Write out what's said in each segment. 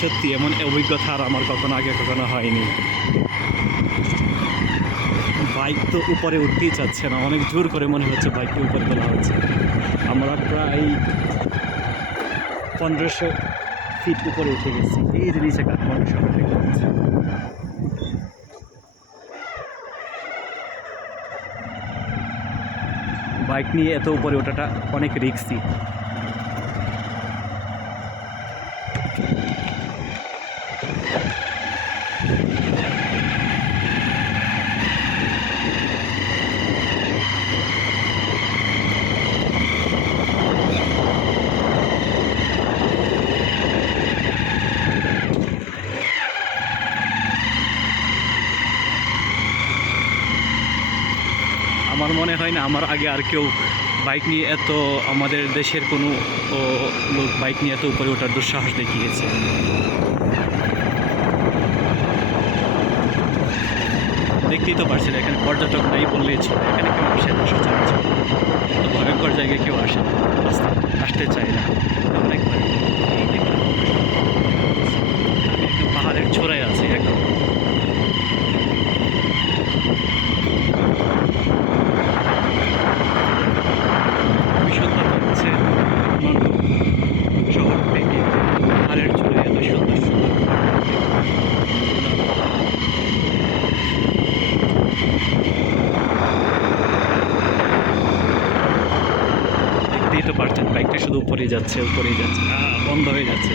সত্যি এমন অভিজ্ঞতা আর আমার কখনো হয়নি। বাইক তো উপরে উঠতেই চাচ্ছে না, অনেক জোর করে মনে হচ্ছে বাইককে উপরে তোলা হচ্ছে। আমরা প্রায় 1500 ফিট উপরে উঠে গেছি। এই জিনিসে কাঠমান্ডু শহর দেখতে পাচ্ছি। বাইক নিয়ে এত উপরে ওঠাটা অনেক রিস্কি। আমার মনে হয় না আমার আগে আর কেউ বাইক নিয়ে এত, আমাদের দেশের কোনো লোক বাইক নিয়ে এত উপরে ওঠার দুঃসাহস দেখিয়েছে। দেখতেই তো পারছেন এখানে পর্যটক নাই বললেই ছিল, এখানে কেউ আসে না সচরাচর। তো ভয়ঙ্কর জায়গায় কেউ আসে না, আসতে চায় না। অনেক আমি একদম পাহাড়ের ছোড়ায় আছি একদম। সুন্দর লাগছে কাঠমান্ডু শহর থেকে পাহাড়ের চূড়ে এত সুন্দর সুন্দর দেখতেই তো পারছেন বাইকটা শুধু উপরেই যাচ্ছে বন্ধ হয়ে যাচ্ছে।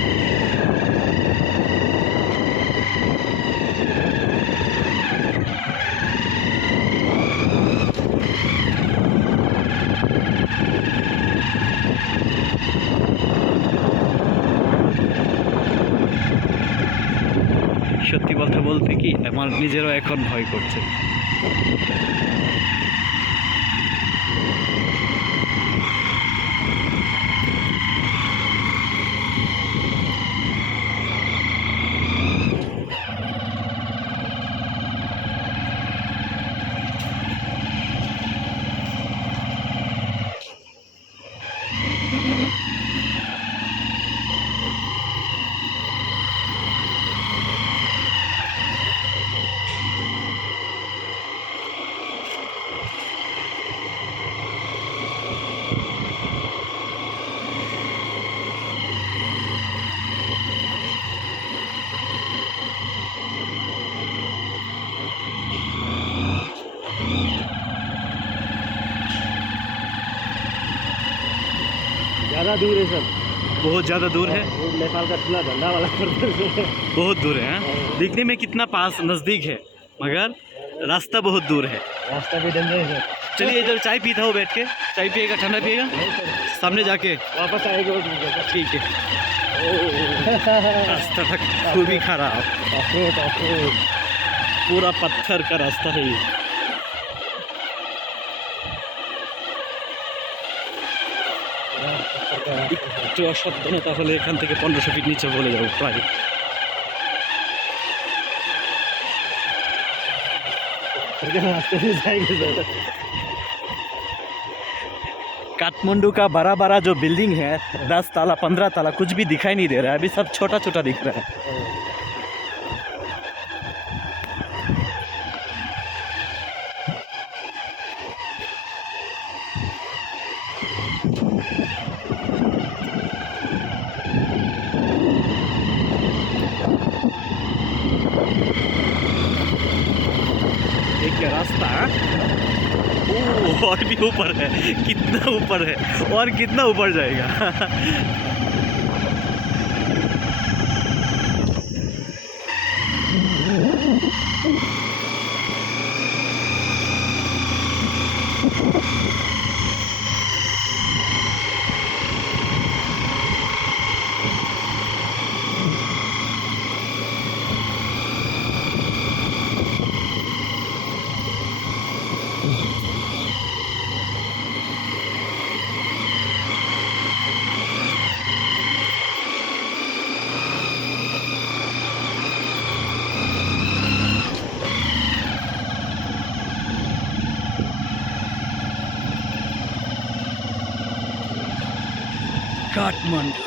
সত্যি কথা বলতে কি আমার নিজেরও এখন ভয় করছে। ज़्यादा दूर है सर। बहुत ज़्यादा दूर है, वो नेपाल का खुला झंडा वाला बहुत दूर है। हाँ? दिखने में कितना पास नज़दीक है मगर रास्ता बहुत दूर है। रास्ता भी डेंजर है। चलिए इधर चाय पीता हूँ बैठ के, चाय पिएगा ठंडा पिएगा सामने जाके वापस आएगा ठीक है। रास्ता खूब ही खराब, पूरा पत्थर का रास्ता है ये। একটু অসাবধানতা হলে এখান থেকে 1500 ফিট নিচে বলে যাবো প্রায়। काठमांडू का बड़ा बड़ा जो बिल्डिंग है 10 ताला 15 ताला कुछ भी दिखाई नहीं दे रहा है, अभी सब छोटा छोटा दिख रहा है। एक रास्ता और भी ऊपर है, कितना ऊपर है और कितना ऊपर जाएगा। काठमांडू